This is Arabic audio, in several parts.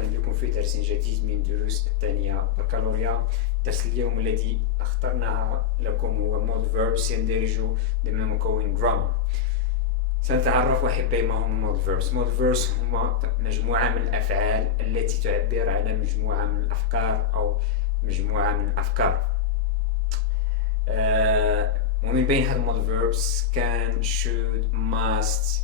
مرحبا بكم في درس جديد من دروس الثانية بكالوريا. درس اليوم الذي اخترناه لكم هو modal verbs يندرج ضمن مكون grammar. سنتعرف أحبائي ما هم modal verbs. modal verbs هما مجموعة من الأفعال التي تعبر عن مجموعة من الأفكار أو مجموعة من الأفكار. ومن بين هذه modal verbs can, should, must,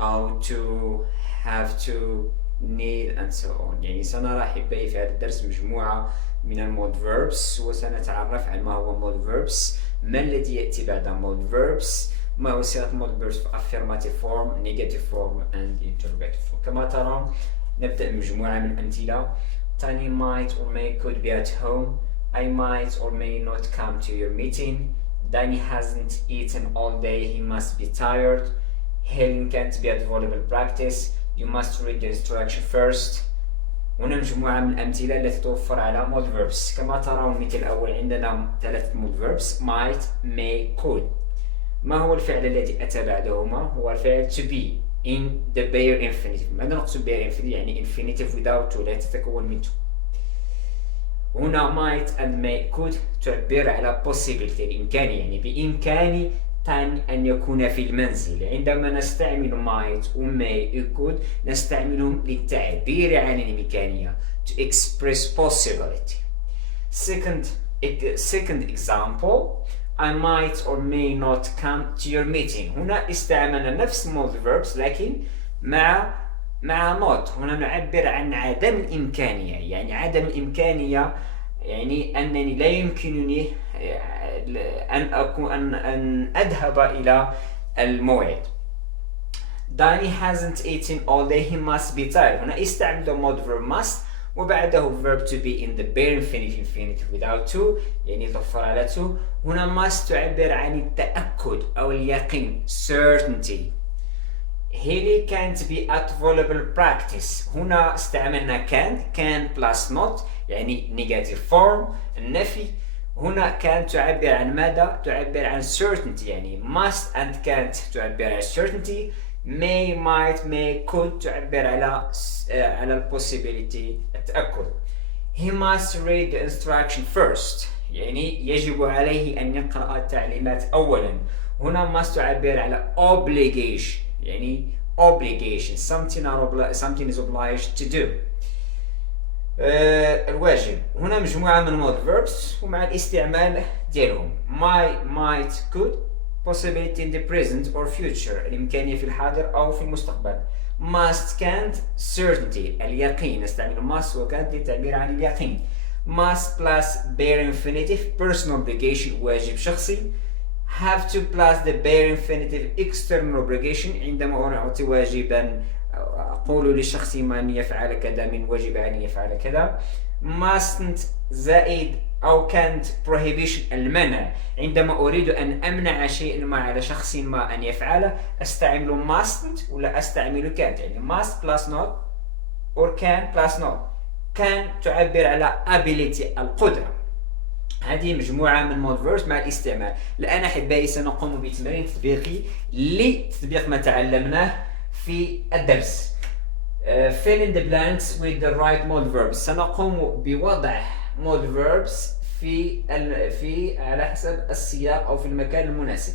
ought to, have to, need and so on. يعني سنرى أحبائي في هذا الدرس مجموعة من المود verbs وسنتعرف عن ما هو mod verbs، ما الذي يأتي بعد mod verbs، ما هو صيغة mod verbs في affirmative form, negative form and interrogative form. كما ترى نبدأ بمجموعة من الأمثلة. Tiny might or may could be at home. I might or may not come to your meeting. Danny hasn't eaten all day, he must be tired. Helen can't be at volleyball practice. You must read the instruction first. هنا مجموعة من الأمثلة التي توفر على mod verbs. كما ترون المثال الأول عندنا ثلاثة mod verbs might, may, could. ما هو الفعل الذي أتى بعدهما؟ هو الفعل to be in the bare infinitive. ماذا نقصد bare infinitive؟ يعني infinitive without to، لا تتكون من to. هنا might and may could تعبر على possibility الإمكانية، يعني بإمكاني أن يكون في المنزل. عندما نستعمل might و may و could نستعملهم للتعبير عن الإمكانية to express possibility. Second example, I might or may not come to your meeting. هنا استعملنا نفس modal verbs لكن مع not. هنا نعبر عن عدم الإمكانية، يعني عدم الإمكانية يعني أنني لا يمكنني أن أذهب إلى الموعد. Danny hasn't eaten all day, he must be tired. هنا استعمل mod verb must وبعده verb to be in the bare infinitive without to، يعني تضفر على to. هنا must تعبر عن التأكد أو اليقين certainty. Haley can't be at volleyball practice. هنا استعملنا can plus not يعني negative form النفي. هنا can تعبر عن ماذا؟ تعبر عن certainty، يعني must and can't تعبر عن certainty. may, might, may, could تعبر على possibility التأكد. He must read the instruction first، يعني يجب عليه أن يقرأ التعليمات أولا. هنا must تعبر على obligation، يعني obligation something is obliged to do. الواجب. هنا مجموعة من mod verbs ومع الاستعمال ديالهم might, could possibility in the present or future الإمكانية في الحاضر أو في المستقبل. must, can't certainty اليقين، نستعمل must و can't للتعبير عن اليقين. must plus bare infinitive personal obligation واجب شخصي. have to plus the bare infinitive external obligation عندما أعطي واجبا أقول للشخص من يفعل كذا من واجب أن يفعل كذا. mustn't زائد أو can't prohibition المنع، عندما أريد أن أمنع شيئا ما على شخص ما أن يفعله أستعمل mustn't ولا أستعمل can't، يعني must plus not or can plus not. can تعبر على ability القدرة. هذه مجموعة من mod verbs مع الاستعمال. الآن أحبائي سنقوم بتمرين تطبيقي لتطبيق ما تعلمناه في الدرس. fill in the blanks with the right mod verbs. سنقوم بوضع mod verbs في على حسب السياق أو في المكان المناسب.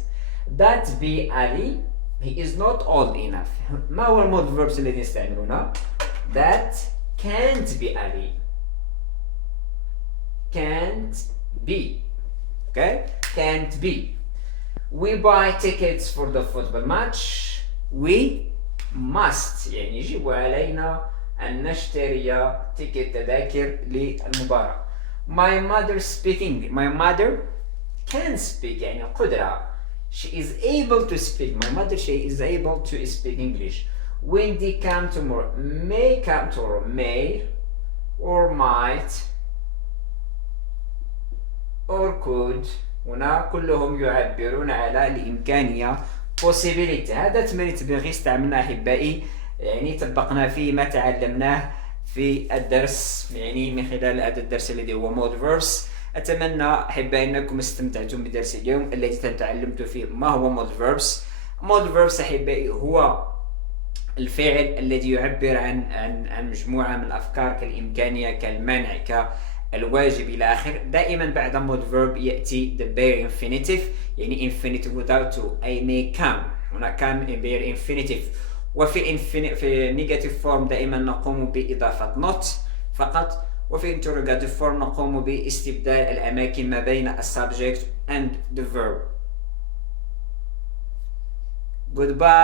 That be Ali, he is not old enough. ما هو mod verbs الذي نستعملونه؟ That can't be Ali. Can't be. Okay? Can't be. We buy tickets for the football match. We must يعني يجب علينا أن نشتري تذاكر للمباراة. My mother can speak يعني قدرة. She is able to speak. My mother, she is able to speak English. When they come tomorrow, may come tomorrow, may or might or could. هنا كلهم يعبرون على الإمكانية possibility. هذا تمرين تطبيقي استعملناه أحبائي، يعني طبقنا فيه ما تعلمناه في الدرس، يعني من خلال هذا الدرس الذي هو mod verbs. أتمنى أحبائي أنكم استمتعتم بدرس اليوم الذي تعلمت فيه ما هو mod verbs. mod verbs أحبائي هو الفعل الذي يعبر عن مجموعة من الأفكار كالإمكانية، كالمنع، كالواجب إلى آخر. دائما بعد mod verb يأتي the bare infinitive، يعني infinitive without to، أي may come. هنا كان bare infinitive. وفي في negative form دائما نقوم بإضافة not فقط. وفي interrogative form نقوم باستبدال الأماكن ما بين subject and the verb. Goodbye.